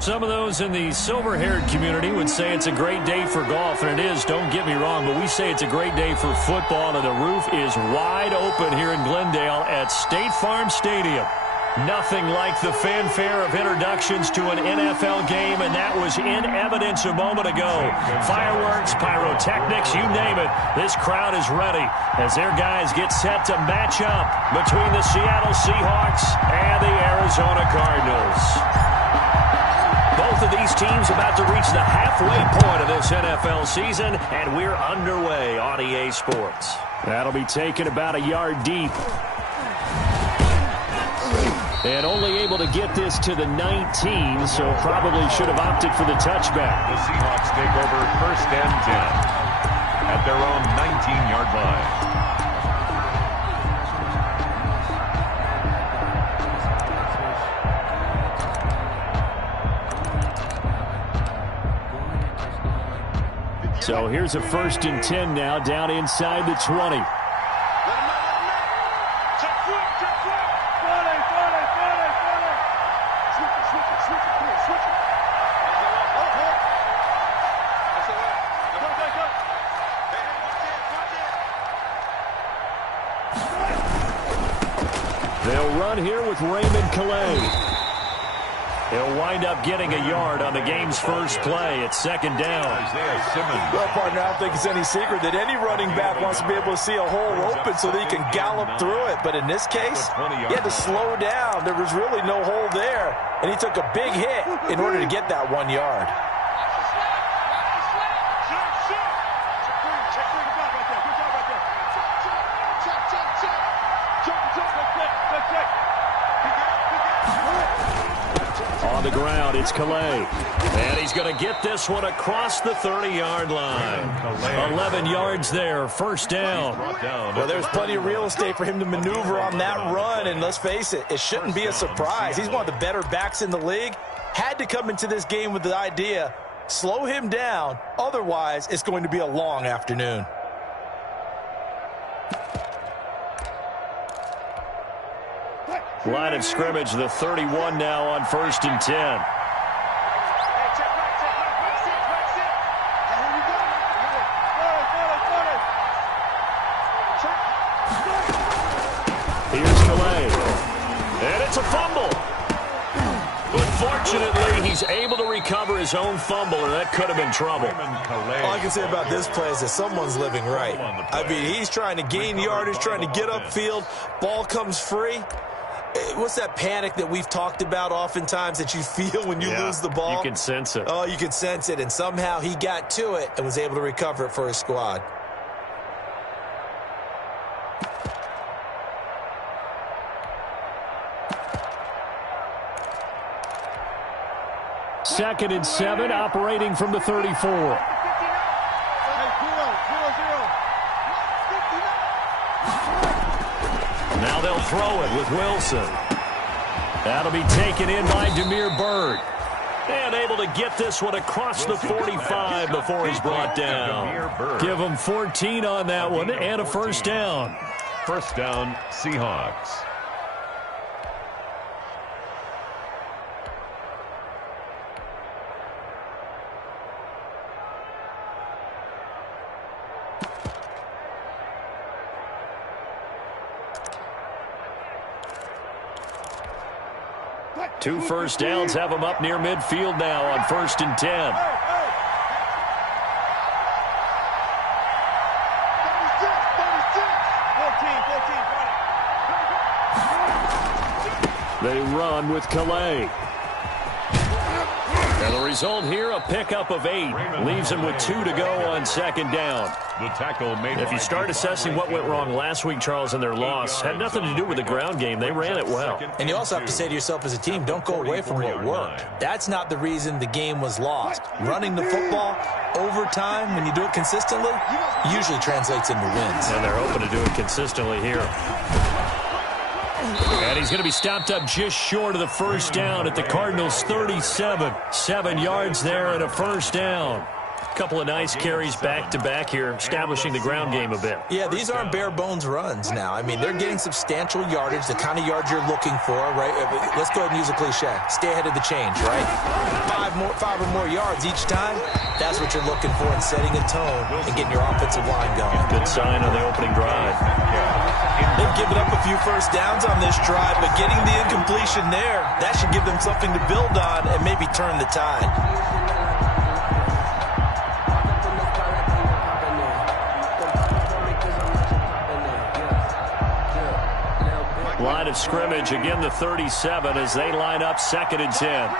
Some of those in the silver-haired community would say it's a great day for golf, and it is, don't get me wrong, but we say it's a great day for football, and the roof is wide open here in Glendale at State Farm Stadium. Nothing like the fanfare of introductions to an NFL game, and that was in evidence a moment ago. Fireworks, pyrotechnics, you name it. This crowd is ready as their guys get set to match up between the Seattle Seahawks and the Arizona Cardinals. Both of these teams about to reach the halfway point of this NFL season, and we're underway on EA Sports. That'll be taken about a yard deep. And only able to get this to the 19, so probably should have opted for the touchback. The Seahawks take over 1st and 10 at their own 19-yard line. So here's a 1st and 10 now, down inside the 20. They'll run here with Raymond Calais. He'll wind up getting a yard on the game's first play. It's 2nd down. Well, partner, I don't think it's any secret that any running back wants to be able to see a hole open so that he can gallop through it. But in this case, he had to slow down. There was really no hole there, and he took a big hit in order to get that 1 yard. On the ground, it's Calais. And he's going to get this one across the 30-yard line. 11 yards there, 1st down. Well, there's plenty of real estate for him to maneuver on that run, and let's face it, it shouldn't be a surprise. He's one of the better backs in the league. Had to come into this game with the idea, slow him down, otherwise it's going to be a long afternoon. Line of scrimmage, the 31 now on 1st and 10. Here's Calais. And it's a fumble. But fortunately, he's able to recover his own fumble, and that could have been trouble. All I can say about this play is that someone's living right. I mean, he's trying to gain yardage, trying to get upfield. Ball comes free. What's that panic that we've talked about oftentimes that you feel when you lose the ball? You can sense it. Oh, you can sense it, and somehow he got to it and was able to recover it for his squad. Second and 7, operating from the 34. Now they'll throw it with Wilson. That'll be taken in by Damiere Byrd. And able to get this one across the 45 before he's brought down. Give him 14 on that one and a 1st down. 1st down, Seahawks. Two 1st downs have him up near midfield now on 1st and 10. They run with Calais. And the result here, a pickup of 8. Leaves him with 2 to go on 2nd down. The tackle made. If you start assessing what went wrong last week, Charles, in their loss, had nothing to do with the ground game. They ran it well. And you also have to say to yourself as a team, don't go away from what worked. That's not the reason the game was lost. Running the football over time, when you do it consistently, usually translates into wins. And they're hoping to do it consistently here. And he's going to be stopped up just short of the 1st down at the Cardinals' 37. 7 yards there and a 1st down. Couple of nice carries back-to-back here, establishing the ground game a bit. Yeah, these aren't bare-bones runs now. I mean, they're getting substantial yardage, the kind of yards you're looking for, right? Let's go ahead and use a cliche. Stay ahead of the change, right? Five or more yards each time, that's what you're looking for in setting a tone and getting your offensive line going. Good sign on the opening drive. They've given up a few first downs on this drive, but getting the incompletion there, that should give them something to build on and maybe turn the tide. Line of scrimmage, again the 37 as they line up 2nd and 10.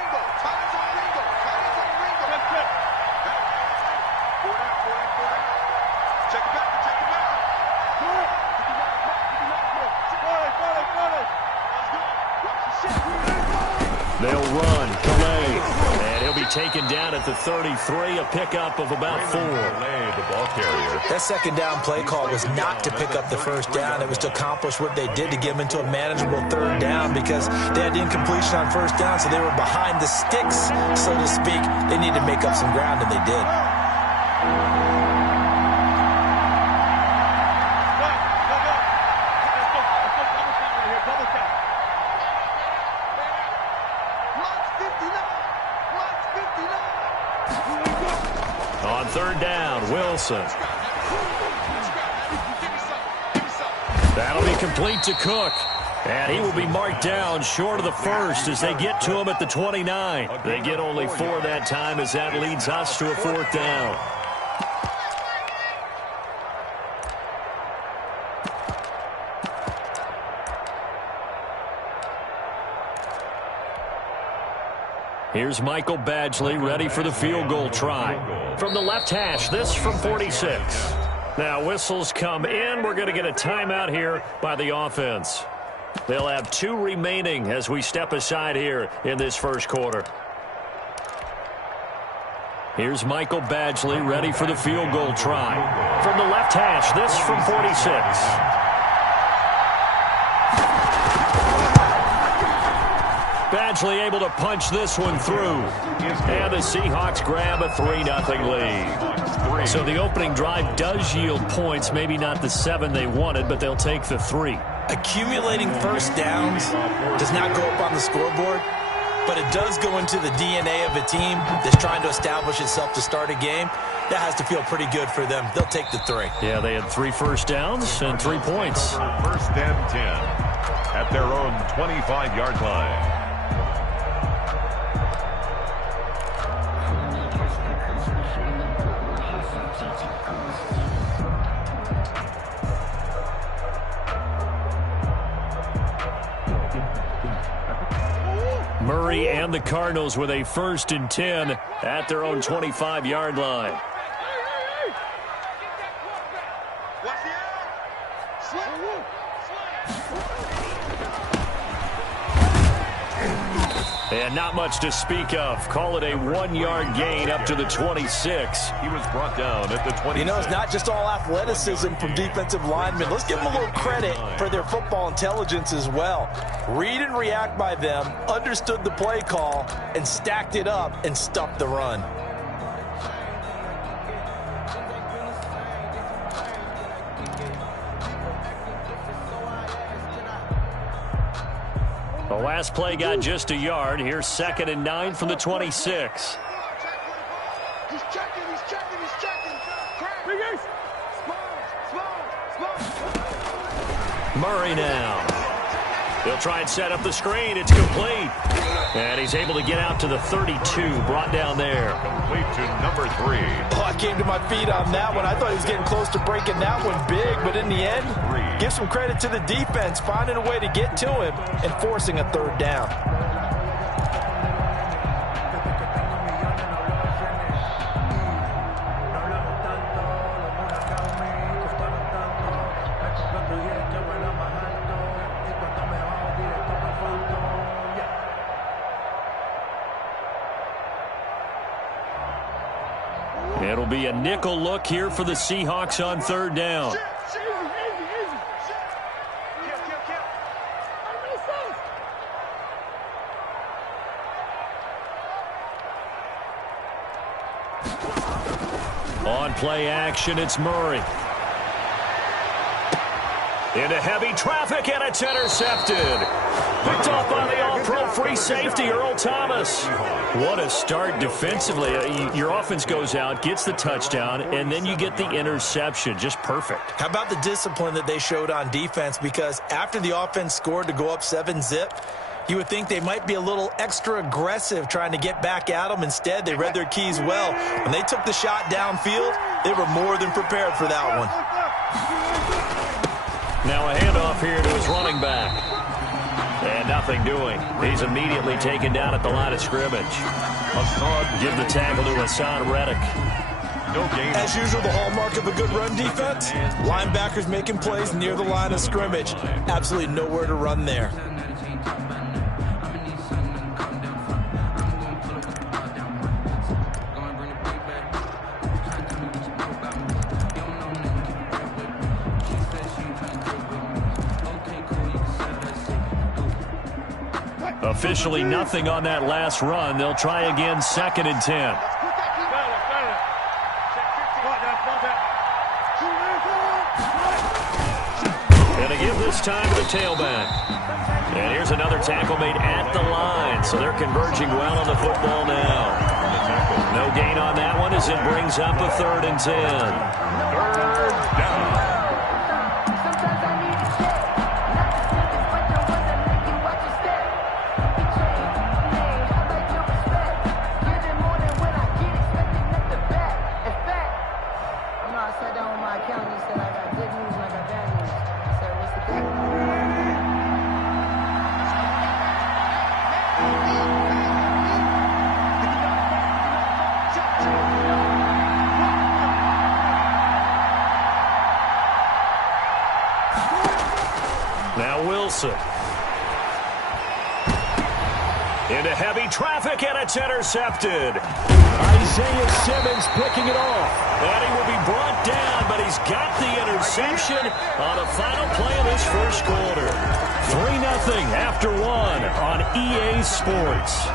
They'll run, Calais, and he'll be taken down at the 33, a pickup of about 4. The ball carrier. That second down play call was not to pick up the first down. It was to accomplish what they did to get them into a manageable 3rd down because they had the incompletion on 1st down, so they were behind the sticks, so to speak. They needed to make up some ground, and they did. On 3rd down, Wilson. That'll be complete to Cook. And he will be marked down short of the first as they get to him at the 29. They get only 4 that time as that leads us to a 4th down. Here's Michael Badgley ready for the field goal try. From the left hash, this from 46. Now whistles come in. We're going to get a timeout here by the offense. They'll have 2 remaining as we step aside here in this first quarter. Here's Michael Badgley ready for the field goal try. From the left hash, this from 46. Badgley able to punch this one through. And the Seahawks grab a 3-0 lead. So the opening drive does yield points, maybe not the 7 they wanted, but they'll take the 3. Accumulating first downs does not go up on the scoreboard, but it does go into the DNA of a team that's trying to establish itself to start a game. That has to feel pretty good for them. They'll take the 3. Yeah, they had 3 first downs and 3 points. 1st and 10 at their own 25-yard line. Murray and the Cardinals with a 1st and 10 at their own 25-yard line. And not much to speak of. Call it a 1-yard gain up to the 26. He was brought down at the 20. You know, it's not just all athleticism from defensive linemen. Let's give them a little credit for their football intelligence as well. Read and react by them, understood the play call, and stacked it up and stuffed the run. The last play got just a yard. Here's 2nd and 9 from the 26. He's checking. Murray now. He'll try and set up the screen. It's complete. And he's able to get out to the 32, brought down there. Complete to number 3. Oh, I came to my feet on that one. I thought he was getting close to breaking that one big, but in the end, give some credit to the defense, finding a way to get to him and forcing a 3rd down. It'll be a nickel look here for the Seahawks on 3rd down. play action. It's Murray. Into heavy traffic, and it's intercepted. Picked off by the all-pro free safety, Earl Thomas. What a start defensively. Your offense goes out, gets the touchdown, and then you get the interception. Just perfect. How about the discipline that they showed on defense? Because after the offense scored to go up 7-zip, you would think they might be a little extra aggressive trying to get back at them. Instead, they read their keys well. When they took the shot downfield, they were more than prepared for that one. Now a handoff here to his running back. And nothing doing. He's immediately taken down at the line of scrimmage. Give the tackle to Hassan Reddick. No gain. As usual, the hallmark of a good run defense, linebackers making plays near the line of scrimmage. Absolutely nowhere to run there. Officially nothing on that last run. They'll try again, 2nd and 10. And again this time to the tailback. And here's another tackle made at the line. So they're converging well on the football now. No gain on that one as it brings up a 3rd and 10. 3rd down. Now Wilson. Into heavy traffic, and it's intercepted. Isaiah Simmons picking it off. And he will be brought down, but he's got the interception on the final play of this first quarter. 3-0 after 1 on EA Sports.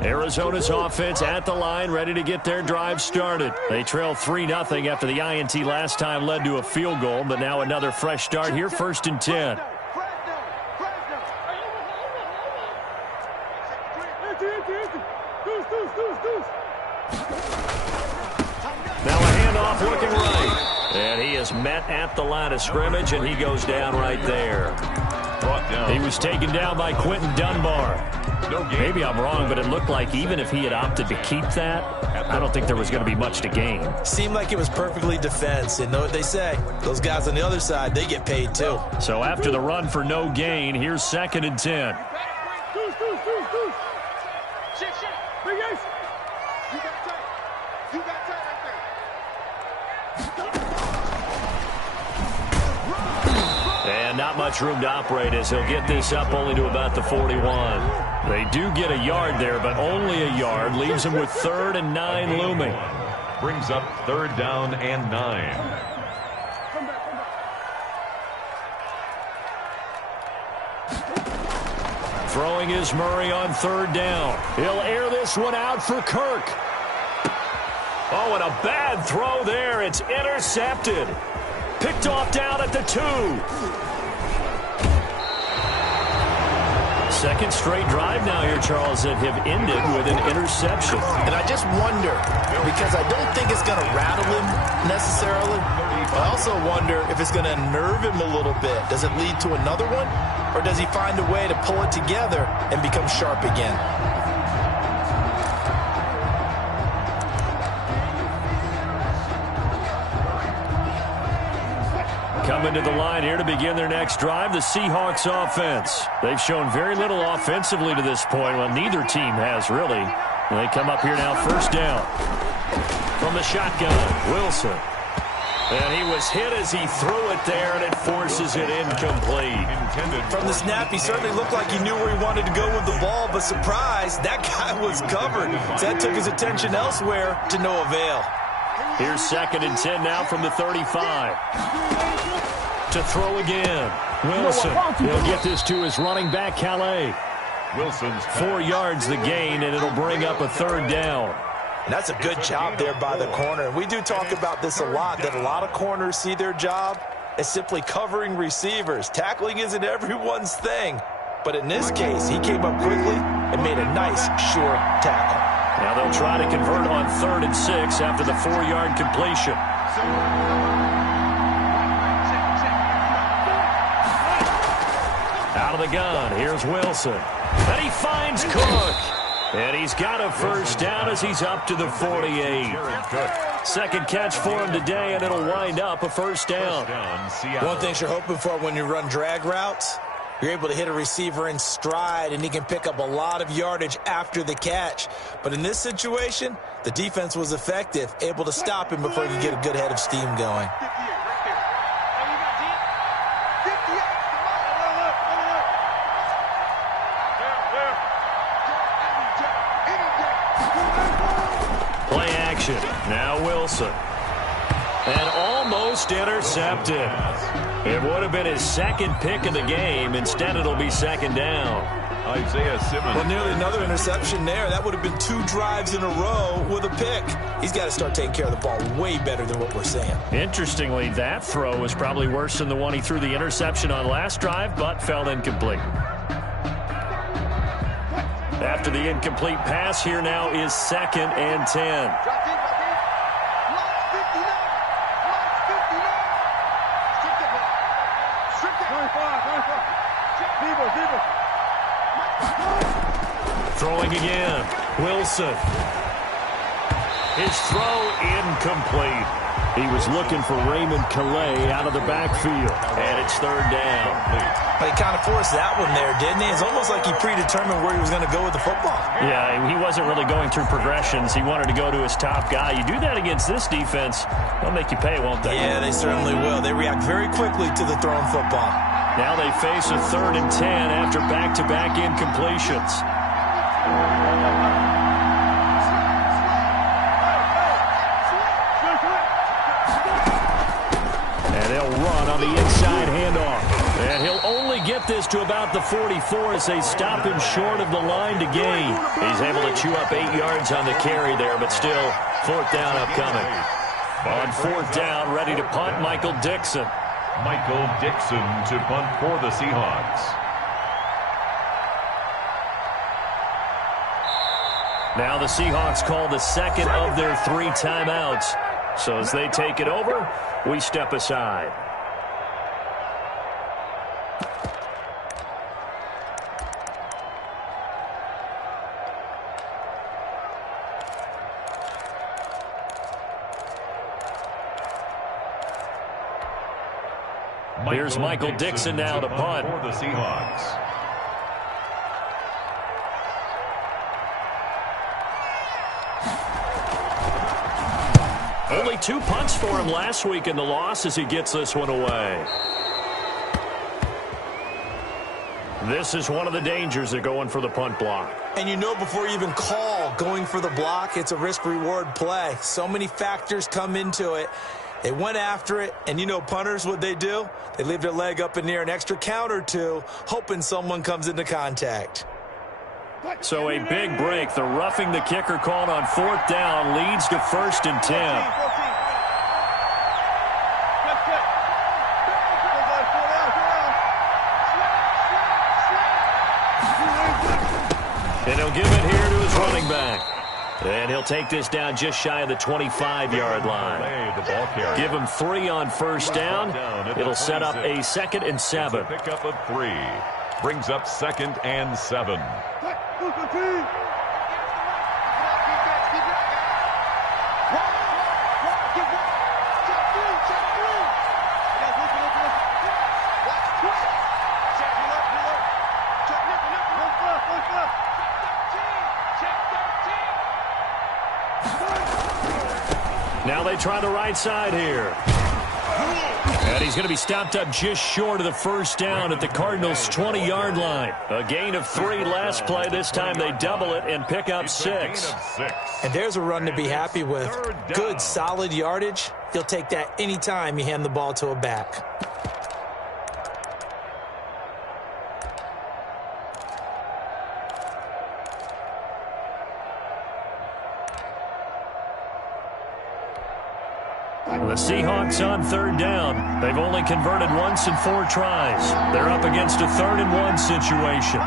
Arizona's offense at the line, ready to get their drive started. They trail 3-0 after the INT last time led to a field goal, but now another fresh start here, 1st and 10. Now a handoff looking right. And he is met at the line of scrimmage, and he goes down right there. He was taken down by Quentin Dunbar. Maybe I'm wrong, but it looked like even if he had opted to keep that, I don't think there was going to be much to gain. Seemed like it was perfectly defense. And know what they say? Those guys on the other side, they get paid too. So after the run for no gain, here's 2nd and 10. And not much room to operate as he'll get this up only to about the 41. They do get a yard there, but only a yard. Leaves him with 3rd and 9 looming. Brings up 3rd down and 9. Throwing is Murray on 3rd down. He'll air this one out for Kirk. Oh, and a bad throw there. It's intercepted. Picked off down at the 2. Second straight drive now here, Charles, that have ended with an interception. And I just wonder, because I don't think it's going to rattle him necessarily. I also wonder if it's going to nerve him a little bit. Does it lead to another one? Or does he find a way to pull it together and become sharp again? Coming to the line here to begin their next drive, the Seahawks offense. They've shown very little offensively to this point. Well, neither team has really. They come up here now, 1st down. From the shotgun, Wilson. And he was hit as he threw it there, and it forces it incomplete. From the snap, he certainly looked like he knew where he wanted to go with the ball, but surprise, that guy was covered. So that took his attention elsewhere to no avail. Here's 2nd and 10 now from the 35. To throw again. Wilson. He'll get this to his running back, Calais. Wilson's 4 yards the gain, and it'll bring up a 3rd down. And that's a good job there by the corner. We do talk about this a lot, that a lot of corners see their job as simply covering receivers. Tackling isn't everyone's thing. But in this case, he came up quickly and made a nice, sure tackle. Now they'll try to convert on 3rd and 6 after the 4-yard completion. Out of the gun, here's Wilson. And he finds Cook. And he's got a 1st down as he's up to the 48. 2nd catch for him today, and it'll wind up a 1st down. One thing you're hoping for when you run drag routes, you're able to hit a receiver in stride, and he can pick up a lot of yardage after the catch. But in this situation, the defense was effective, able to stop him before he could get a good head of steam going. Play action. Now Wilson. And almost intercepted. It would have been his 2nd pick of the game. Instead, it'll be 2nd down. Isaiah Simmons. Well, nearly another interception there. That would have been 2 drives in a row with a pick. He's got to start taking care of the ball way better than what we're seeing. Interestingly, that throw was probably worse than the one he threw the interception on last drive, but fell incomplete. After the incomplete pass, here now is 2nd and 10. Throwing again. Wilson. His throw incomplete. He was looking for Raymond Calais out of the backfield. And it's 3rd down. He kind of forced that one there, didn't he? It's almost like he predetermined where he was going to go with the football. Yeah, he wasn't really going through progressions. He wanted to go to his top guy. You do that against this defense, they'll make you pay, won't they? Yeah, they certainly will. They react very quickly to the thrown football. Now they face a 3rd and 10 after back-to-back incompletions. And they'll run on the inside handoff. And he'll only get this to about the 44 as they stop him short of the line to gain. He's able to chew up 8 yards on the carry there, but still 4th down upcoming. On 4th down, ready to punt, Michael Dixon. Michael Dixon to punt for the Seahawks. Now the Seahawks call the 2nd of their 3 timeouts. So as they take it over, we step aside. Here's Michael Dixon now to punt. For the Seahawks. Only 2 punts for him last week in the loss as he gets this one away. This is one of the dangers of going for the punt block. And you know before you even call going for the block, it's a risk-reward play. So many factors come into it. They went after it, and you know punters, what they do? They leave their leg up in the air an extra count or two, hoping someone comes into contact. So a big break. The roughing the kicker called on 4th down leads to 1st and 10. And he'll give it here to his running back. And he'll take this down just shy of the 25-yard line. Give him 3 on 1st down. It'll set up a 2nd and 7. Pickup of 3. Brings up 2nd and 7. Now they try the right side here. And he's going to be stopped up just short of the first down at the Cardinals' 20-yard line. A gain of 3 last play. This time they double it and pick up 6. And there's a run to be happy with. Good, solid yardage. You'll take that anytime you hand the ball to a back. The Seahawks on 3rd down. They've only converted once in 4 tries. They're up against a 3rd and 1 situation.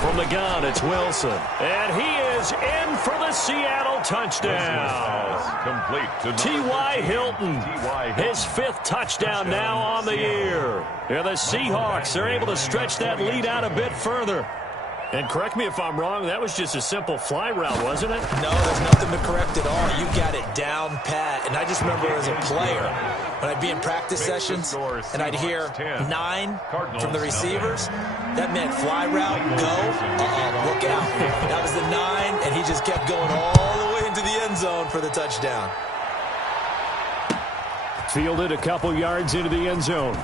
From the gun, it's Wilson. And he is in for the Seattle touchdown. Complete to T.Y. Hilton. His 5th touchdown now on the year. Yeah, the Seahawks are able to stretch that lead out a bit further. And correct me if I'm wrong, that was just a simple fly route, wasn't it? No, there's nothing to correct at all. You got it down pat. And I just remember as a player, when I'd be in practice sessions and I'd hear 9 from the receivers, that meant fly route, go, look out. That was the 9, and he just kept going all the way into the end zone for the touchdown. Fielded a couple yards into the end zone.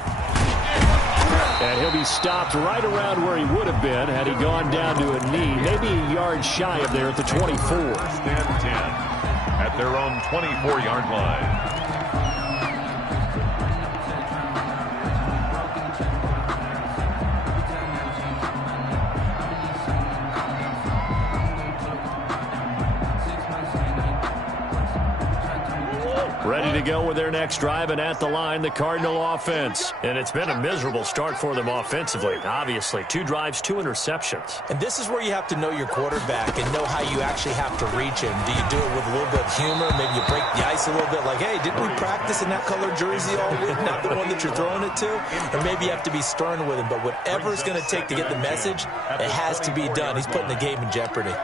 And he'll be stopped right around where he would have been had he gone down to a knee, maybe a yard shy of there at the 24. 1st and 10 at their own 24-yard line. Ready to go with their next drive, and at the line, the Cardinal offense. And it's been a miserable start for them offensively, obviously. 2 drives, 2 interceptions. And this is where you have to know your quarterback and know how you actually have to reach him. Do you do it with a little bit of humor? Maybe you break the ice a little bit, like, hey, didn't we practice in that colored jersey all week? Not the one that you're throwing it to? Or maybe you have to be stern with him. But whatever it's going to take to get the message, it has to be done. He's putting the game in jeopardy.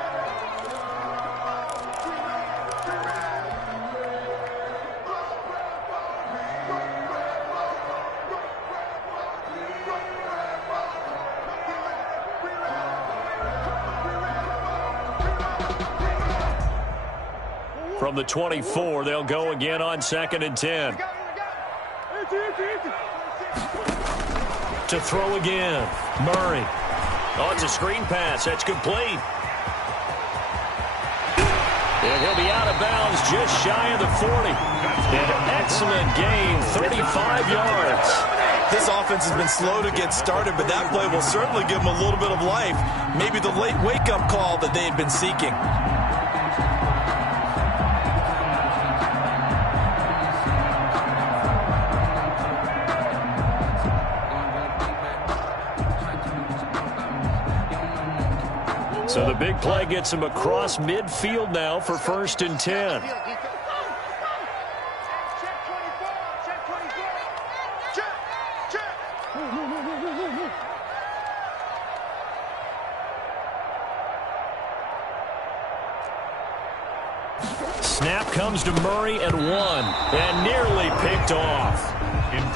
From the 24, they'll go again on 2nd and 10. To throw again, Murray. Oh, it's a screen pass. That's complete. And he'll be out of bounds just shy of the 40. An excellent gain, 35 yards. This offense has been slow to get started, but that play will certainly give them a little bit of life. Maybe the late wake-up call that they had been seeking. So the big play gets him across midfield now for 1st and 10. Snap comes to Murray at 1 and nearly picked off.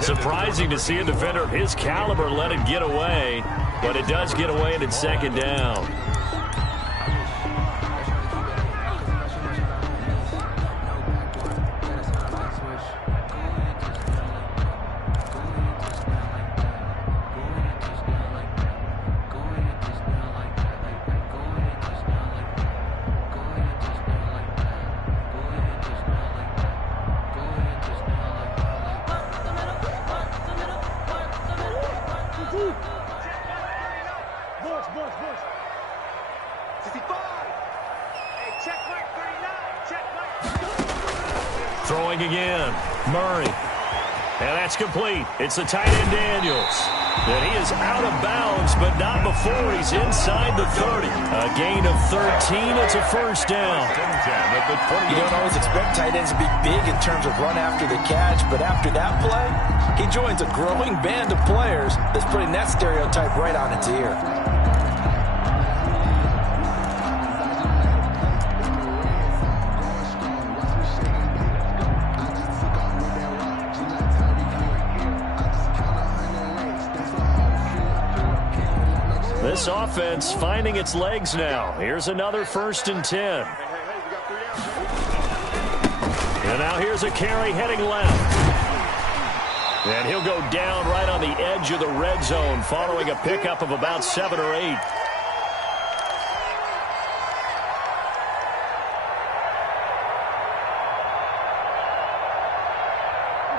Surprising to see a defender of his caliber let it get away, but it does get away and it's 2nd down. Throwing again, Murray. And that's complete. It's the tight end, Daniels. And he is out of bounds, but not before he's inside the 30. A gain of 13. It's a 1st down. You don't always expect tight ends to be big in terms of run after the catch, but after that play, he joins a growing band of players that's putting that stereotype right on its ear. this offense finding its legs now. Here's another 1st and 10. And now here's a carry heading left. And he'll go down right on the edge of the red zone following a pickup of about 7 or 8.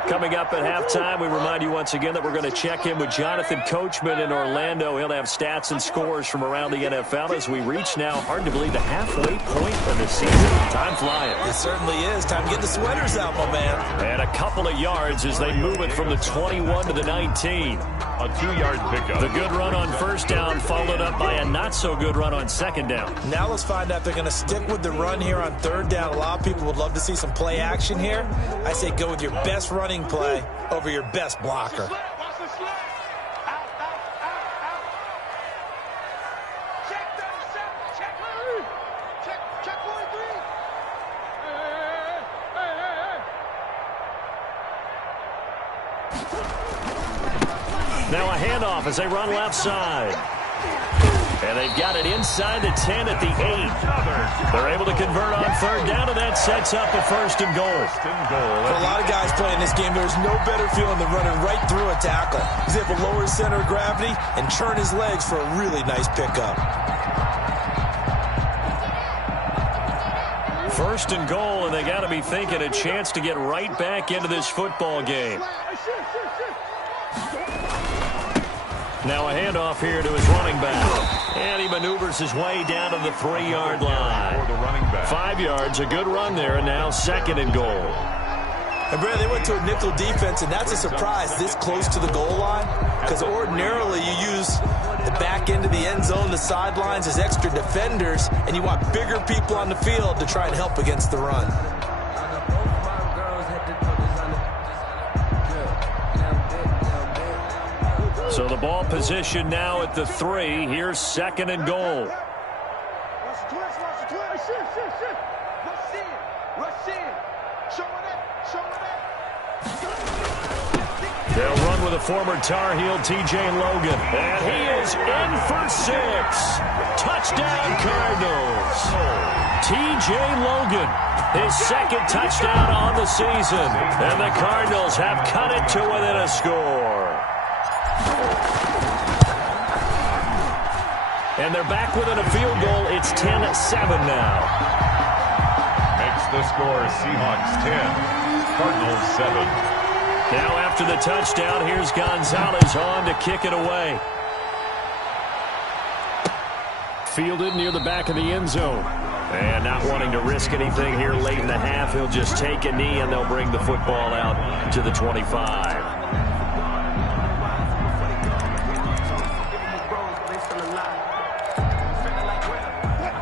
Coming up at halftime, we remind you once again that we're going to check in with Jonathan Coachman in Orlando. He'll have stats and scores from around the NFL as we reach now, hard to believe, the halfway point of the season. Time flying. It certainly is. Time to get the sweaters out, my man. And a couple of yards as they move it from the 21 to the 19. A 2-yard pickup. The good run on 1st down followed up by a not-so-good run on 2nd down. Now let's find out if they're going to stick with the run here on 3rd down. A lot of people would love to see some play action here. I say go with your best running play over your best blocker. Now a handoff as they run left side. And they've got it inside the 10 at the 8. They're able to convert on 3rd down, and that sets up a 1st and goal. For a lot of guys playing this game, there's no better feeling than running right through a tackle. He's able to lower his center of gravity and churn his legs for a really nice pickup. 1st and goal, and they got to be thinking a chance to get right back into this football game. Now a handoff here to his running back. And he maneuvers his way down to the 3-yard line. 5 yards, a good run there, and now 2nd and goal. And Brad, they went to a nickel defense, and that's a surprise this close to the goal line. Because ordinarily you use the back end of the end zone, the sidelines as extra defenders, and you want bigger people on the field to try and help against the run. So the ball position now at the 3. Here's 2nd and goal. They'll run with a former Tar Heel, T.J. Logan. And he is in for 6. Touchdown, Cardinals. T.J. Logan, his 2nd touchdown on the season. And the Cardinals have cut it to within a score. And they're back within a field goal. It's 10-7 now. Makes the score Seahawks 10, Cardinals 7. Now after the touchdown, here's Gonzalez on to kick it away. Fielded near the back of the end zone. And not wanting to risk anything here late in the half, he'll just take a knee and they'll bring the football out to the 25.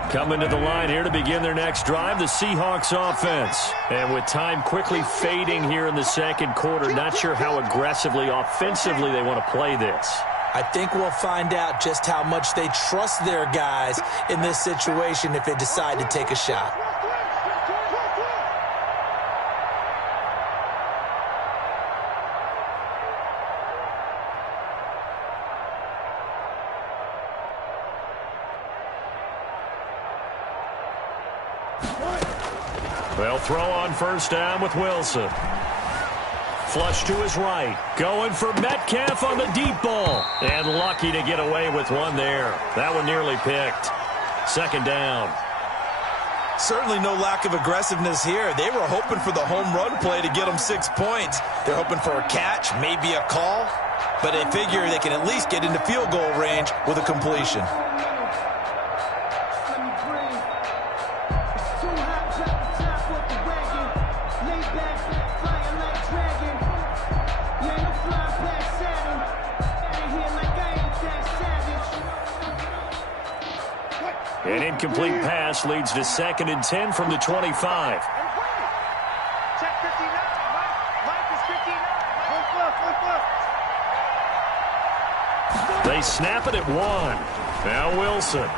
Coming to the line here to begin their next drive, the Seahawks offense. And with time quickly fading here in the 2nd quarter, not sure how aggressively, offensively they want to play this. I think we'll find out just how much they trust their guys in this situation if they decide to take a shot. They'll throw on 1st down with Wilson. Flush to his right. Going for Metcalf on the deep ball. And lucky to get away with one there. That one nearly picked. 2nd down. Certainly no lack of aggressiveness here. They were hoping for the home run play to get them 6 points. They're hoping for a catch, maybe a call. But they figure they can at least get into field goal range with a completion. An incomplete pass leads to 2nd and 10 from the 25. Check 59. Mike is 59. They snap it at 1. Now Wilson.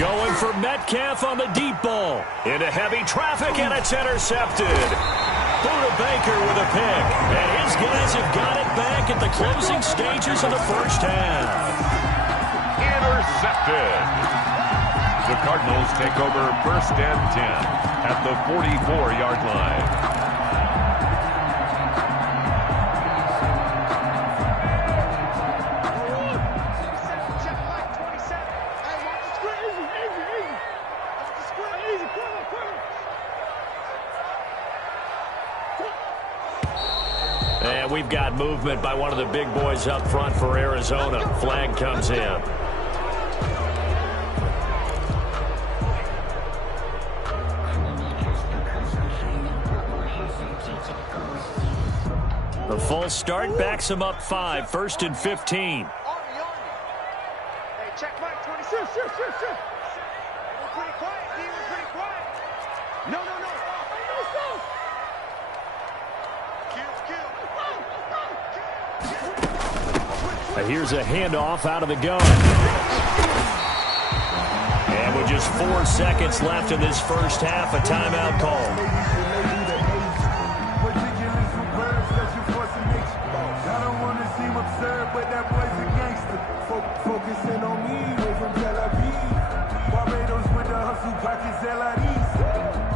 Going for Metcalf on the deep ball. Into heavy traffic, and it's intercepted. Buda Baker with a pick. And his guys have got it back at the closing stages of the 1st half. Intercepted. The Cardinals take over 1st and 10 at the 44-yard line. And we've got movement by one of the big boys up front for Arizona. Flag comes in. The full start backs him up 5, 1st and 15. Hey, check Mike 26. We're pretty quiet, D. We're pretty quiet. No. Here's a handoff out of the gun. And with just 4 seconds left in this first half, a timeout call.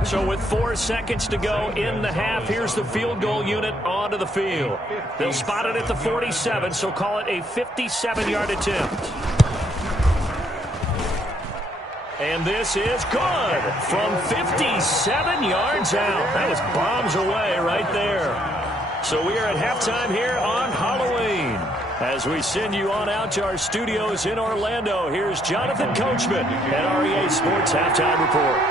So with 4 seconds to go in the half, here's the field goal unit onto the field. They'll spot it at the 47, so call it a 57-yard attempt. And this is good from 57 yards out. That was bombs away right there. So we are at halftime here on Halloween. As we send you on out to our studios in Orlando, here's Jonathan Coachman at REA Sports Halftime Report.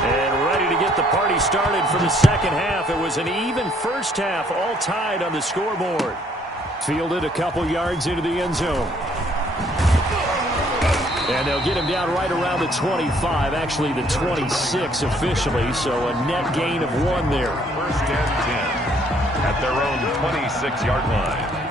And ready to get the party started for the second half. It was an even first half, all tied on the scoreboard. Fielded a couple yards into the end zone. And they'll get him down right around the 25, actually the 26 officially, so a net gain of 1 there. 1st and 10 at their own 26-yard line.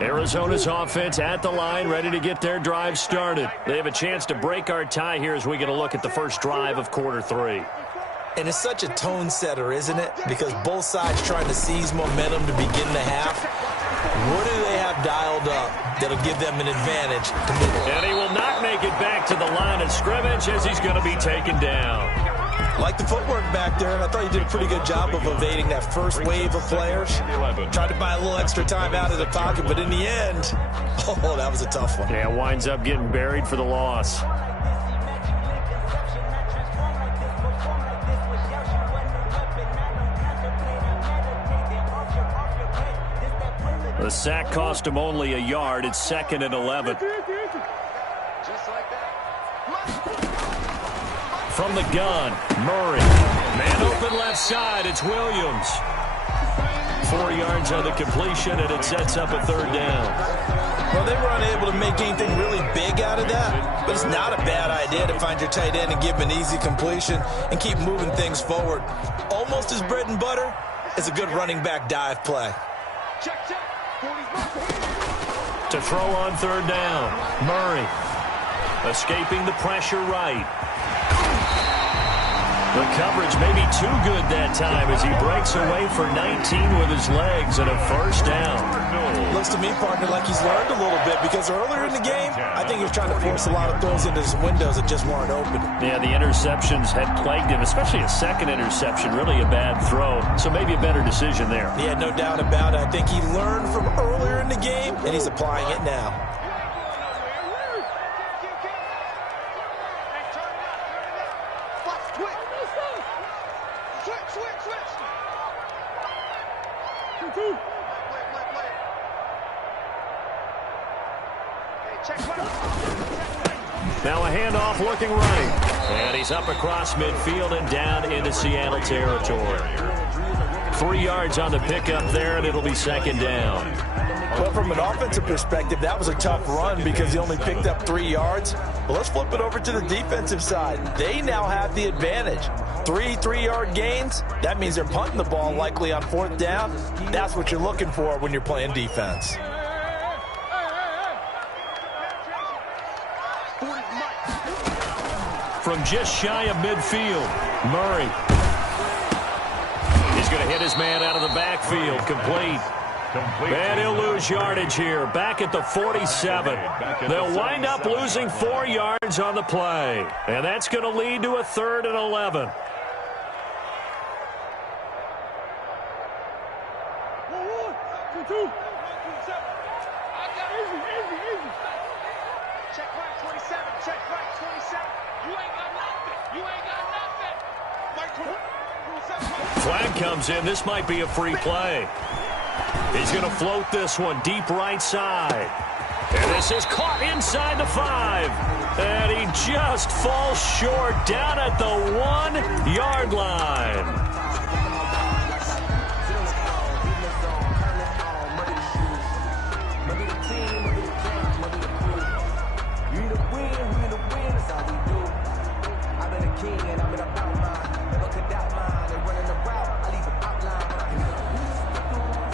Arizona's offense at the line, ready to get their drive started. They have a chance to break our tie here as we get a look at the first drive of quarter 3. And it's such a tone setter, isn't it? Because both sides trying to seize momentum to begin the half. What do they have dialed up that'll give them an advantage? And he will not make it back to the line of scrimmage as he's going to be taken down. Like the footwork back there. I thought you did a pretty good job of evading that first wave of players. Tried to buy a little extra time out of the pocket, but in the end, oh, that was a tough one. Yeah, winds up getting buried for the loss. The sack cost him only a yard. It's 2nd and 11. Just like that. From the gun, Murray. Man open left side, it's Williams. 4 yards on the completion, and it sets up a 3rd down. Well, they were unable to make anything really big out of that, but it's not a bad idea to find your tight end and give him an easy completion and keep moving things forward. Almost as bread and butter as a good running back dive play. Check. To throw on 3rd down, Murray. Escaping the pressure right. The coverage may be too good that time as he breaks away for 19 with his legs and a 1st down. Looks to me, partner, like he's learned a little bit because earlier in the game, I think he was trying to force a lot of throws into his windows that just weren't open. Yeah, the interceptions had plagued him, especially a second interception, really a bad throw. So maybe a better decision there. Yeah, no doubt about it. I think he learned from earlier in the game, and he's applying it now. Now a handoff looking right. And he's up across midfield and down into Seattle territory. 3 yards on the pickup there, and it'll be 2nd down. Well, from an offensive perspective, that was a tough run because he only picked up 3 yards. Well, let's flip it over to the defensive side. They now have the advantage. 3 3-yard gains, that means they're punting the ball likely on 4th down. That's what you're looking for when you're playing defense. from just shy of midfield. Murray. He's going to hit his man out of the backfield. Complete. And he'll lose yardage here. Back at the 47. They'll wind up losing 4 yards on the play. And that's going to lead to a 3rd and 11. Check right 27. Check right 27. You ain't got nothing. You ain't got nothing. Flag comes in. This might be a free play. He's going to float this one deep right side. And this is caught inside the 5. And he just falls short down at the 1-yard line.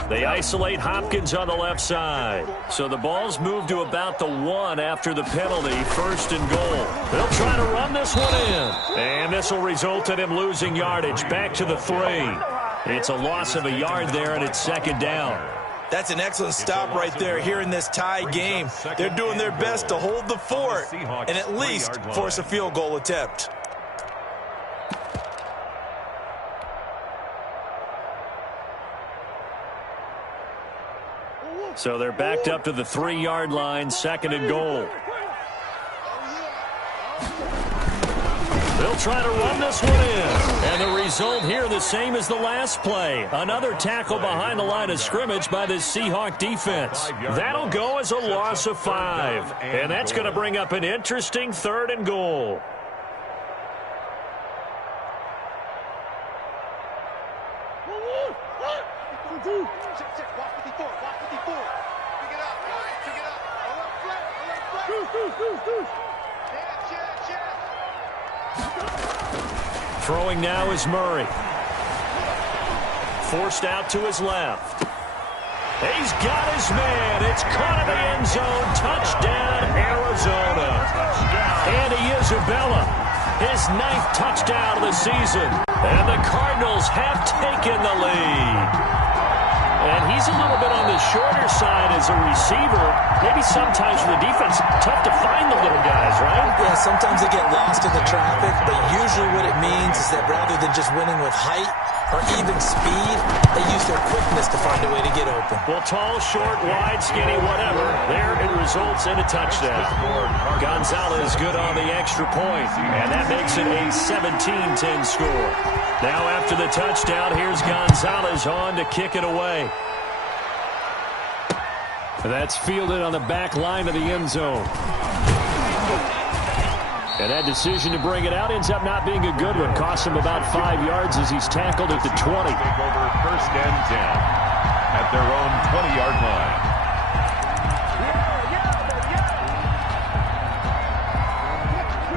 They isolate Hopkins on the left side. So the ball's moved to about the 1 after the penalty, 1st and goal. They'll try to run this one in. And this will result in him losing yardage back to the 3. It's a loss of a yard there, and it's 2nd down. That's an excellent stop right there here in this tie game. They're doing their best to hold the fort and at least force a field goal attempt. So they're backed up to the 3-yard line, 2nd and goal. They'll try to run this one in. And the result here the same as the last play. Another tackle behind the line of scrimmage by the Seahawk defense. That'll go as a loss of 5. And that's going to bring up an interesting 3rd and goal. Throwing now is Murray. Forced out to his left. He's got his man. It's caught in the end zone. Touchdown, Arizona. Andy Isabella, his 9th touchdown of the season. And the Cardinals have taken the lead. And he's a little bit on the shorter side as a receiver. Maybe sometimes for the defense, tough to find the little guys, right? Yeah, sometimes they get lost in the traffic, but usually what it means is that rather than just winning with height or even speed, they use their quickness to find a way to get open. Well, tall, short, wide, skinny, whatever. There it results in a touchdown. Gonzalez good on the extra point, and that makes it a 17-10 score. Now after the touchdown, here's Gonzalez on to kick it away. That's fielded on the back line of the end zone. And that decision to bring it out ends up not being a good one. Costs him about 5 yards as he's tackled at the 20. Take over 1st and 10 at their own 20-yard line.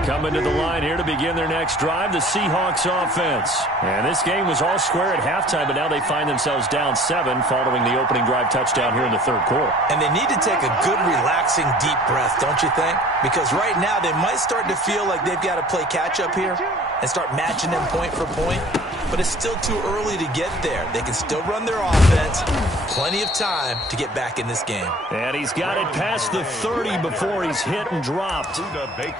Coming to the line here to begin their next drive, the Seahawks offense. And this game was all square at halftime, but now they find themselves down 7 following the opening drive touchdown here in the 3rd quarter. And they need to take a good, relaxing, deep breath, don't you think? Because right now they might start to feel like they've got to play catch-up here and start matching them point for point. But it's still too early to get there. They can still run their offense. Plenty of time to get back in this game. And he's got it past the 30 before he's hit and dropped.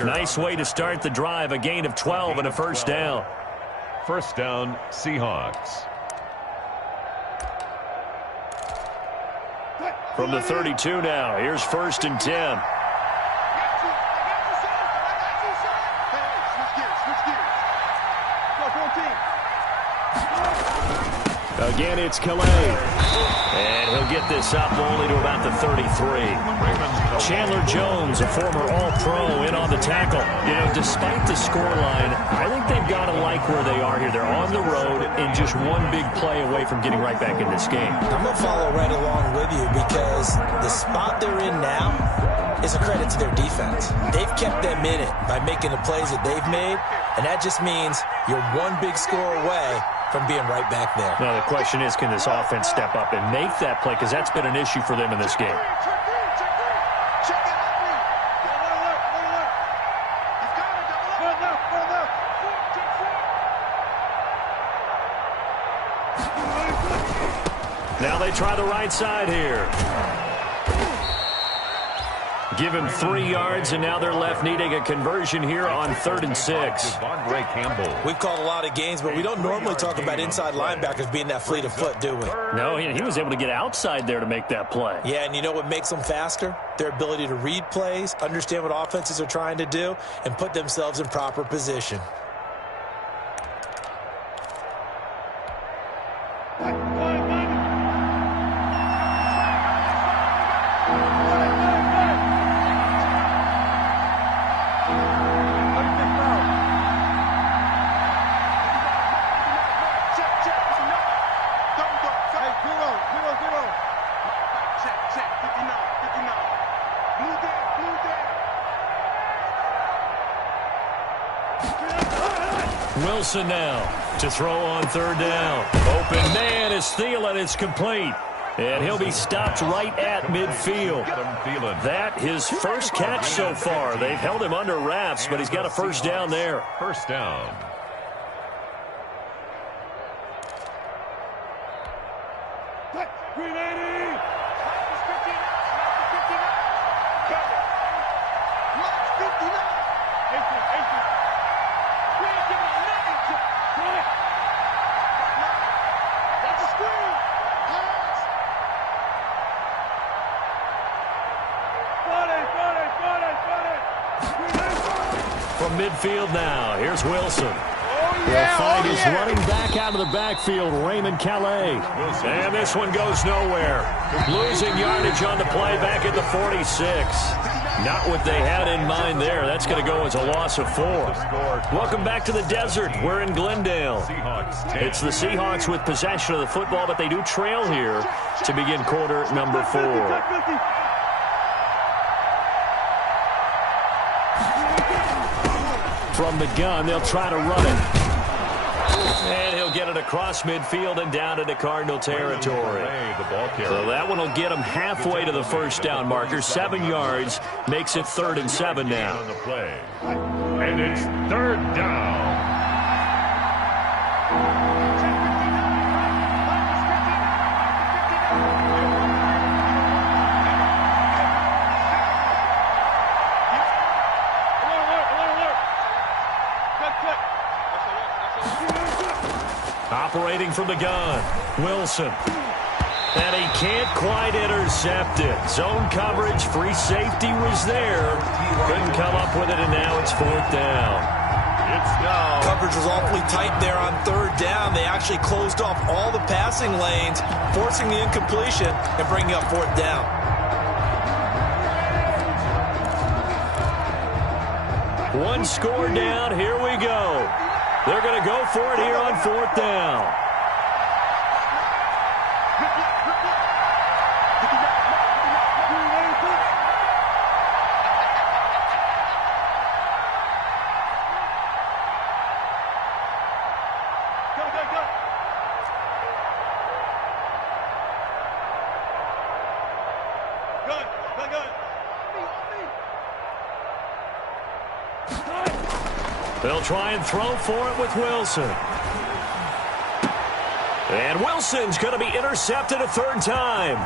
Nice way to start the drive. A gain of 12 and a 1st down. 1st down, Seahawks. From the 32 now, here's 1st and 10. Again, it's Calais. And he'll get this up only to about the 33. Chandler Jones, a former All-Pro, in on the tackle. You know, despite the scoreline, I think they've got to like where they are here. They're on the road and just one big play away from getting right back in this game. I'm going to follow right along with you because the spot they're in now is a credit to their defense. They've kept them in it by making the plays that they've made, and that just means you're one big score away from being right back there. Now, the question is, can this offense step up and make that play? Because that's been an issue for them in this game. Now they try the right side here. Give him 3 yards, and now they're left needing a conversion here on 3rd and 6. We've called a lot of games, but we don't normally talk about inside linebackers being that fleet of foot, do we? No, he was able to get outside there to make that play. Yeah, and you know what makes them faster? Their ability to read plays, understand what offenses are trying to do, and put themselves in proper position. Wilson now to throw on 3rd down. Open man is Thielen. It's complete. And he'll be stopped right at midfield. That his first catch so far. They've held him under wraps, but he's got a first down there. First down. From midfield now, here's Wilson. He'll find his running back out of the backfield, Raymond Calais. And this one goes nowhere. Losing yardage on the play back at the 46. Not what they had in mind there. That's going to go as a loss of 4. Welcome back to the desert. We're in Glendale. It's the Seahawks with possession of the football, but they do trail here to begin quarter number 4. From the gun, they'll try to run it. And he'll get it across midfield and down into Cardinal territory. So that one will get him halfway to the first down marker. 7 yards makes it 3rd and 7 now. And it's 3rd down. Operating from the gun, Wilson. And he can't quite intercept it. Zone coverage, free safety was there. Couldn't come up with it, and now it's 4th down. It's down. Coverage was awfully tight there on 3rd down. They actually closed off all the passing lanes, forcing the incompletion and bringing up 4th down. One score down. Here we go. They're going to go for it here on 4th down. They'll try and throw for it with Wilson. And Wilson's going to be intercepted a 3rd time.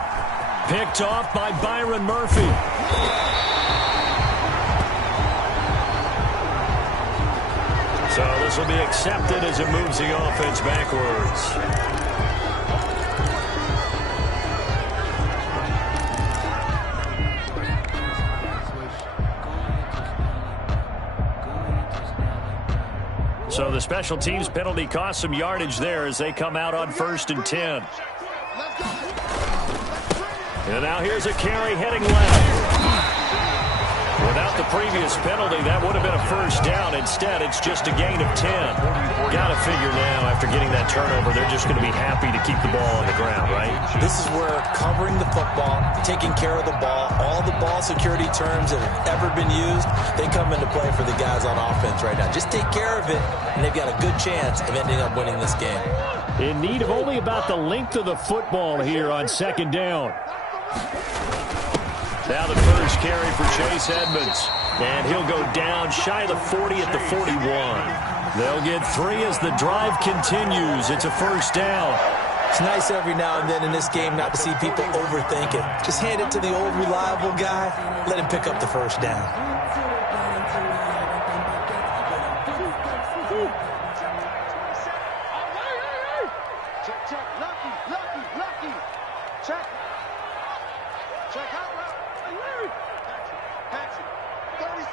Picked off by Byron Murphy. So this will be accepted as it moves the offense backwards. So the special teams penalty cost some yardage there as they come out on 1st and 10. And now here's a carry heading left. Without the previous penalty, that would have been a first down. Instead, it's just a gain of 10. Got to figure now, after getting that turnover, they're just going to be happy to keep the ball on the ground, right? This is where covering the football, taking care of the ball, all the ball security terms that have ever been used, they come into play for the guys on offense right now. Just take care of it, and they've got a good chance of ending up winning this game. In need of only about the length of the football here on 2nd down. Now the first carry for Chase Edmonds. And he'll go down shy of the 40 at the 41. They'll get 3 as the drive continues. It's a first down. It's nice every now and then in this game not to see people overthink it. Just hand it to the old reliable guy, let him pick up the first down. Check, lucky. Check. Check out. Pass it.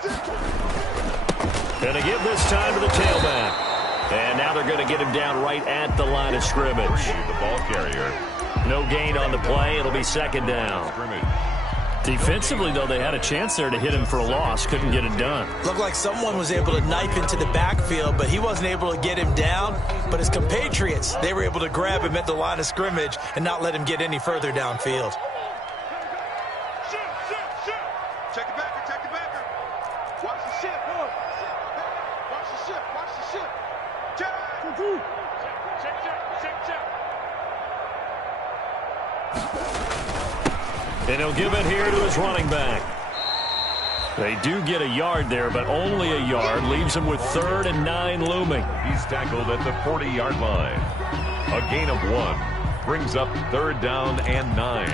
36. Going to give this time to the tailback. And now they're going to get him down right at the line of scrimmage. The ball carrier. No gain on the play. It'll be second down. Defensively, though, they had a chance there to hit him for a loss. Couldn't get it done. Looked like someone was able to knife into the backfield, but he wasn't able to get him down. But his compatriots, they were able to grab him at the line of scrimmage and not let him get any further downfield. Check the backer. Watch the ship. Check. And he'll give it here to his running back. They do get a yard there, but only a yard. Leaves him with 3rd and 9 looming. He's tackled at the 40-yard line. A gain of 1 brings up 3rd down and 9.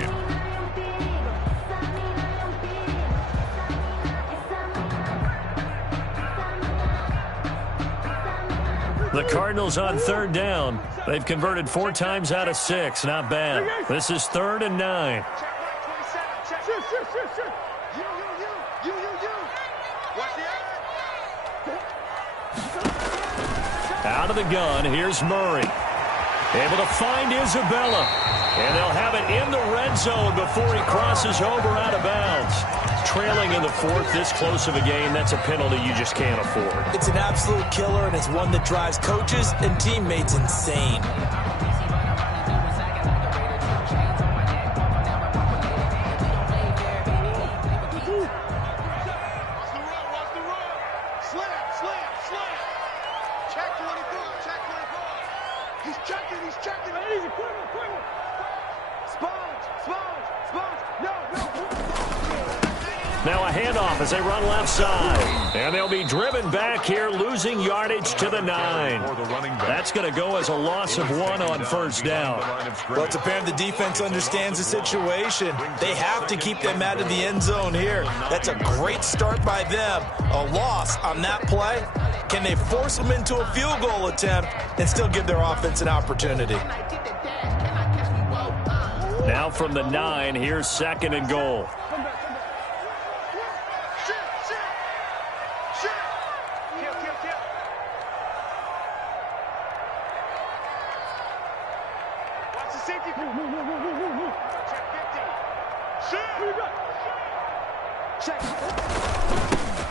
The Cardinals on 3rd down. They've converted 4 times out of 6. Not bad. This is 3rd and 9. Out of the gun, here's Murray. Able to find Isabella. And they'll have it in the red zone before he crosses over out of bounds. Trailing in the 4th, this close of a game, that's a penalty you just can't afford. It's an absolute killer, and it's one that drives coaches and teammates insane. He's checking. Easy, quiver. Sponge. No. Now a handoff as they run left side. And they'll be driven back here, losing yardage to the 9. That's going to go as a loss of 1 on 1st down. Well, it's apparent the defense understands the situation. They have to keep them out of the end zone here. That's a great start by them. A loss on that play. Can they force them into a field goal attempt and still give their offense an opportunity? Now from the 9, here's 2nd and goal.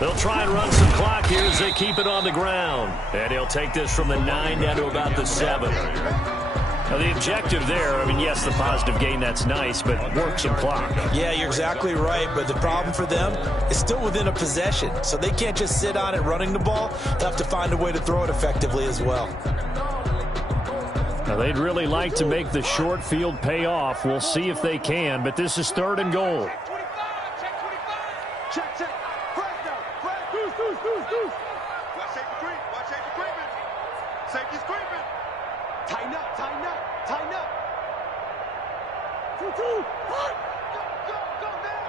They'll try and run some clock here as they keep it on the ground. And he'll take this from the 9 down to about the 7. Now, the objective there, I mean, yes, the positive gain, that's nice, but work some clock. Yeah, you're exactly right, but the problem for them is still within a possession, so they can't just sit on it running the ball. They'll have to find a way to throw it effectively as well. Now, they'd really like to make the short field pay off. We'll see if they can, but this is 3rd and goal. Check. Watch safety creeping. Safety's creeping. Tighten up. 2-2. Go now.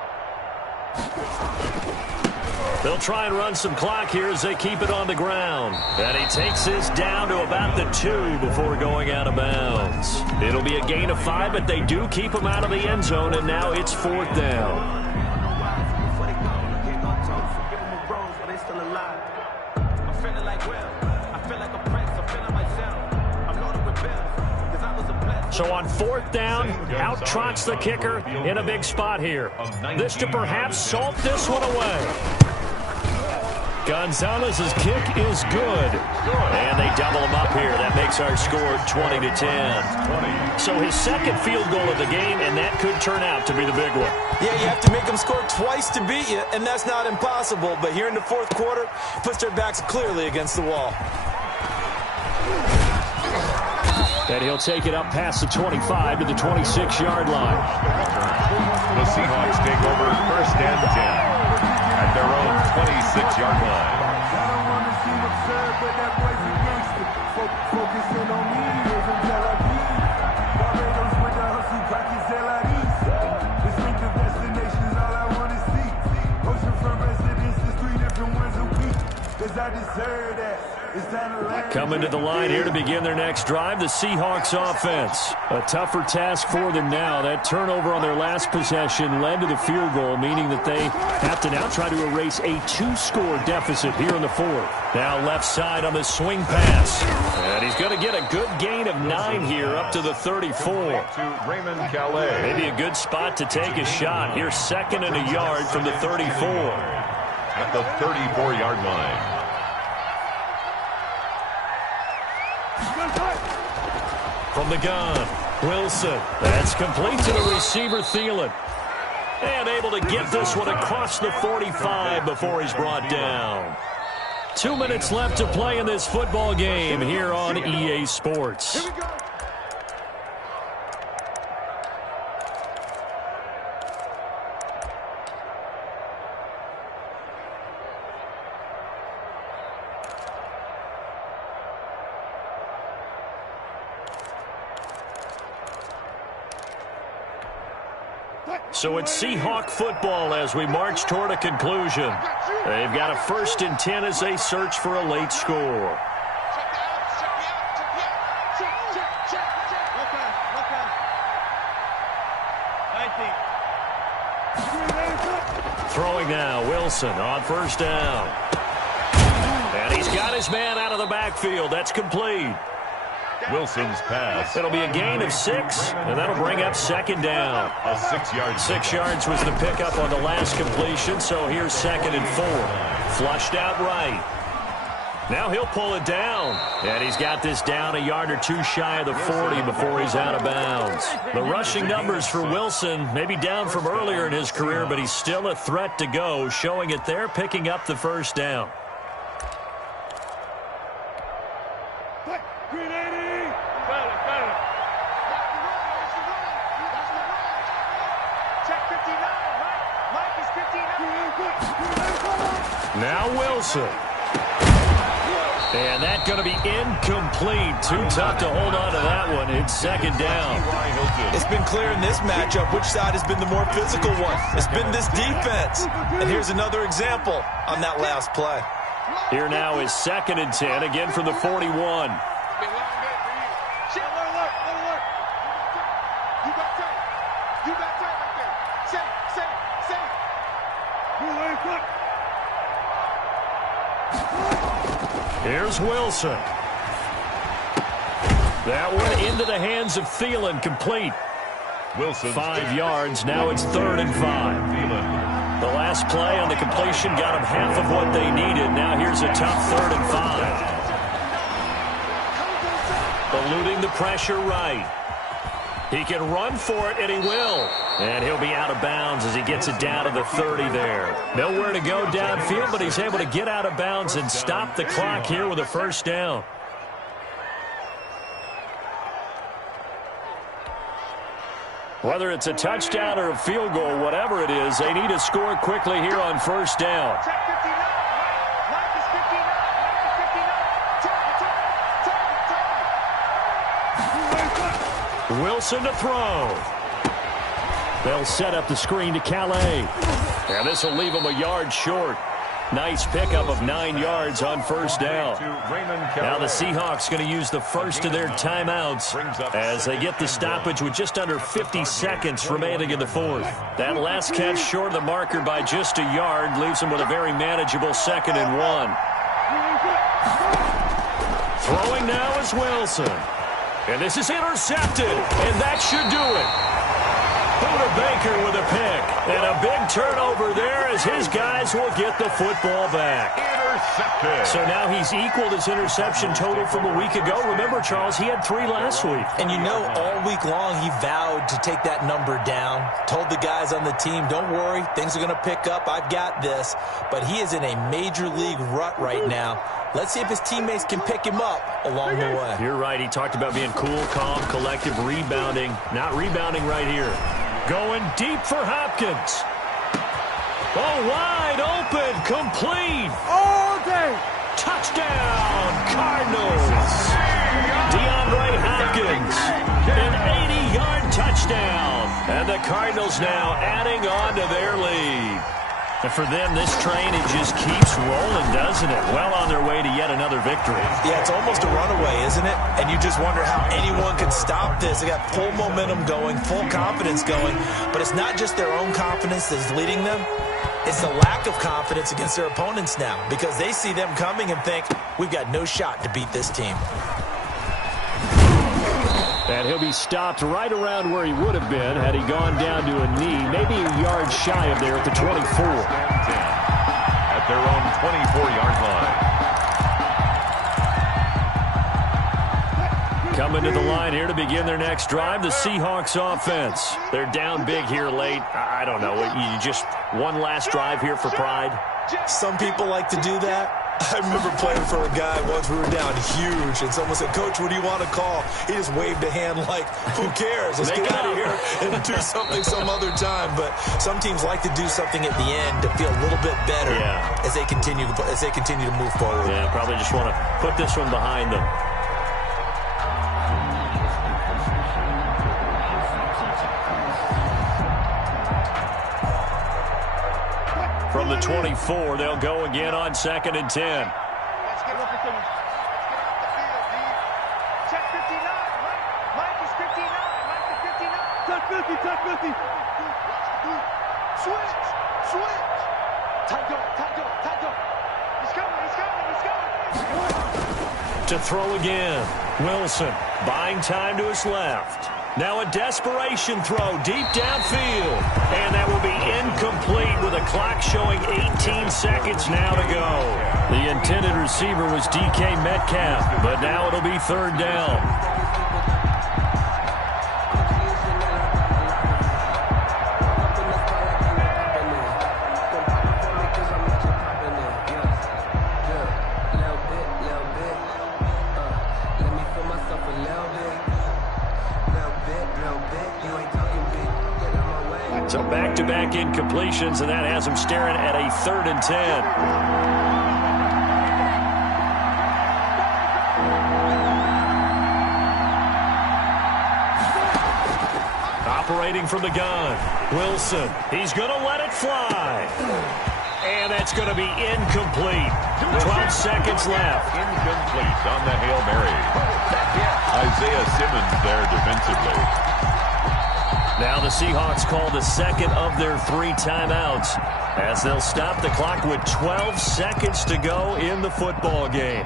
They'll try and run some clock here as they keep it on the ground. And he takes this down to about the 2 before going out of bounds. It'll be a gain of 5, but they do keep him out of the end zone, and now it's 4th down. So on 4th down, out trots the kicker in a big spot here. This to perhaps salt this one away. Gonzalez's kick is good. And they double him up here. That makes our score 20-10. So his 2nd field goal of the game, and that could turn out to be the big one. Yeah, you have to make them score twice to beat you, and that's not impossible. But here in the 4th quarter, puts their backs clearly against the wall. And he'll take it up past the 25 to the 26-yard line. The Seahawks take over 1st and 10 at their own 26-yard line. Coming to the line here to begin their next drive, the Seahawks offense. A tougher task for them now. That turnover on their last possession led to the field goal, meaning that they have to now try to erase a 2-score deficit here in the fourth. Now left side on the swing pass. And he's going to get a good gain of 9 here up to the 34. To Raymond Calais. Maybe a good spot to take a shot. Here's 2nd and a yard from the 34. At the 34-yard line. From the gun, Wilson. That's complete to the receiver, Thielen. And able to get this one across the 45 before he's brought down. 2 minutes left to play in this football game here on EA Sports. So it's Seahawk football as we march toward a conclusion. They've got a 1st and 10 as they search for a late score. Throwing now, Wilson on 1st down. And he's got his man out of the backfield. That's complete. Wilson's pass. It'll be a gain of 6, and that'll bring up 2nd down. A 6-yard. 6 yards was the pickup on the last completion, so here's 2nd and 4. Flushed out right. Now he'll pull it down. And he's got this down a yard or 2 shy of the 40 before he's out of bounds. The rushing numbers for Wilson maybe down from earlier in his career, but he's still a threat to go, showing it there, picking up the 1st down. Now Wilson. And that's going to be incomplete. Too tough to hold on to that one. It's 2nd down. It's been clear in this matchup which side has been the more physical one. It's been this defense. And here's another example on that last play. Here now is 2nd and 10, again from the 41. Here's Wilson. That one into the hands of Thielen, complete. Wilson 5 yards. Now it's 3rd and 5. Thielen. The last play on the completion got them half of what they needed. Now here's a tough 3rd and 5. Eluding the pressure right. He can run for it, and he will. And he'll be out of bounds as he gets it down to the 30 there. Nowhere to go downfield, but he's able to get out of bounds and stop the clock here with a 1st down. Whether it's a touchdown or a field goal, whatever it is, they need to score quickly here on 1st down. Wilson to throw. They'll set up the screen to Calais. And this will leave him a yard short. Nice pickup of 9 yards on 1st down. Now the Seahawks going to use the first of their timeouts as they get the stoppage with just under 50 seconds remaining in the 4th. That last catch short of the marker by just a yard leaves them with a very manageable 2nd and 1. Throwing now is Wilson. And this is intercepted, and that should do it. Buda Baker with a pick. And a big turnover there as his guys will get the football back. Intercepted. So now he's equaled his interception total from a week ago. Remember, Charles, he had 3 last week. And you know, all week long he vowed to take that number down. Told the guys on the team, don't worry, things are going to pick up. I've got this. But he is in a major league rut right now. Let's see if his teammates can pick him up along the way. You're right. He talked about being cool, calm, collective, rebounding. Not rebounding right here. Going deep for Hopkins. Oh, wide open, complete. All day. Touchdown, Cardinals. DeAndre Hopkins, an 80-yard touchdown. And the Cardinals now adding on to their lead. And for them, this train, it just keeps rolling, doesn't it? Well on their way to yet another victory. Yeah, it's almost a runaway, isn't it? And you just wonder how anyone can stop this. They got full momentum going, full confidence going. But it's not just their own confidence that's leading them. It's the lack of confidence against their opponents now because they see them coming and think, we've got no shot to beat this team. And he'll be stopped right around where he would have been had he gone down to a knee, maybe a yard shy of there at the 24. At their own 24-yard line. Coming to the line here to begin their next drive, the Seahawks offense. They're down big here late. I don't know. You just one last drive here for pride? Some people like to do that. I remember playing for a guy once. We were down huge, and someone said, "Coach, what do you want to call?" He just waved a hand like, who cares? Let's get out of here and do something some other time. But some teams like to do something at the end to feel a little bit better as they continue to move forward. Yeah, probably just want to put this one behind them. From the 24, they'll go again on 2nd and 10. Let's get off the field. Check 59. Mike is 59. Mike is 59. Touch 50. Touch 50. Switch. Tight go. He's coming. To throw again. Wilson buying time to his left. Now a desperation throw deep downfield. And that will be incomplete with a clock showing 18 seconds now to go. The intended receiver was DK Metcalf, but now it'll be 3rd down. So back-to-back incompletions, and that has him staring at a 3rd and 10. Operating from the gun, Wilson. He's going to let it fly. And that's going to be incomplete. 12 seconds left. Incomplete on the Hail Mary. Isaiah Simmons there defensively. Now the Seahawks call the second of their 3 timeouts as they'll stop the clock with 12 seconds to go in the football game.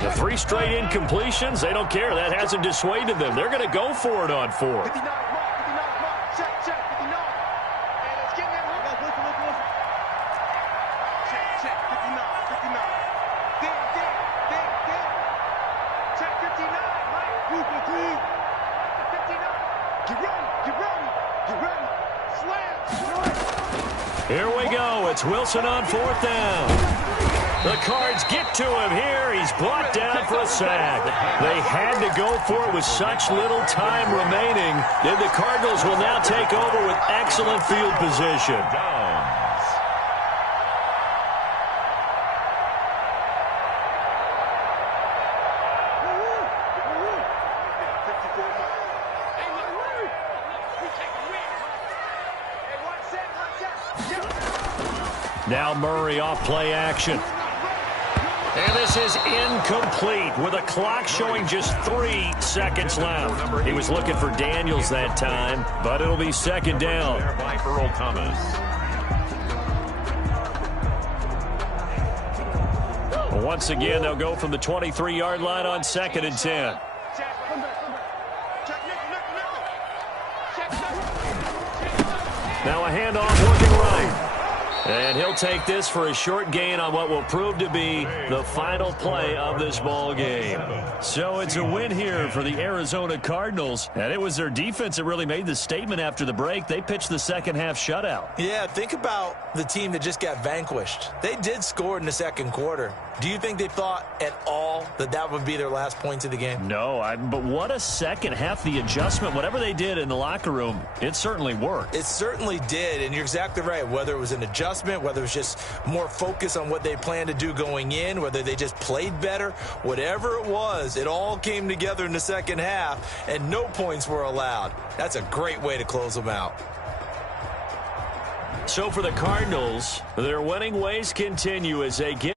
The 3 straight incompletions, they don't care. That hasn't dissuaded them. They're going to go for it on 4th. 59. Check. 59. Hey, let's get that. Listen. Check. 59. Ding. Check 59. Right. Move the team. 59. Get ready. Slam. Here we go. It's Wilson on 4th down. The Cards get to him here. He's brought down for a sack. They had to go for it with such little time remaining. Then the Cardinals will now take over with excellent field position. Now Murray off play action. And this is incomplete with a clock showing just 3 seconds left. He was looking for Daniels that time, but it'll be 2nd down. By Earl Thomas. Once again, they'll go from the 23-yard line on 2nd and 10. Now a handoff working right. And he'll take this for a short gain on what will prove to be the final play of this ball game. So it's a win here for the Arizona Cardinals. And it was their defense that really made the statement after the break. They pitched the second-half shutout. Yeah, think about the team that just got vanquished. They did score in the second quarter, Do you think they thought at all that that would be their last points of the game? No, but what a second half. The adjustment, whatever they did in the locker room, it certainly worked. It certainly did, and you're exactly right. Whether it was an adjustment, whether it was just more focus on what they planned to do going in, whether they just played better, whatever it was, it all came together in the second half, and no points were allowed. That's a great way to close them out. So for the Cardinals, their winning ways continue as they get